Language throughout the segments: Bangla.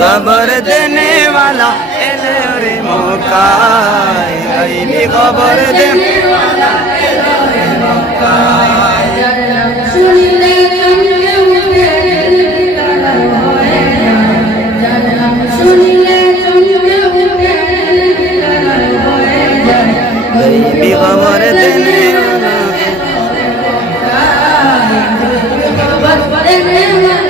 खबर देने वाला रे मौका भी खबर देने वाला भी खबर देने वाला खबर देने वाला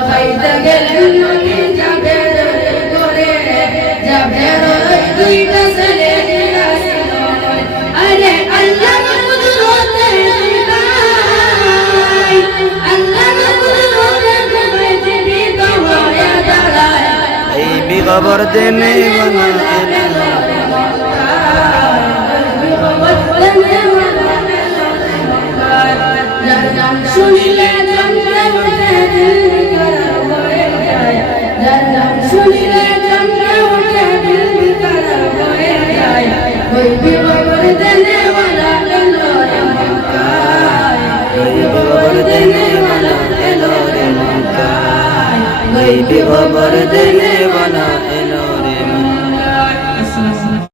খাইতে গেলেন যাবে করে যাবে ওই দুইটা ছেলে ঘরে আরে আল্লাহ কুদরতে দিবাই আল্লাহ वाला एलो रे मौका गईबी खबर देने वाला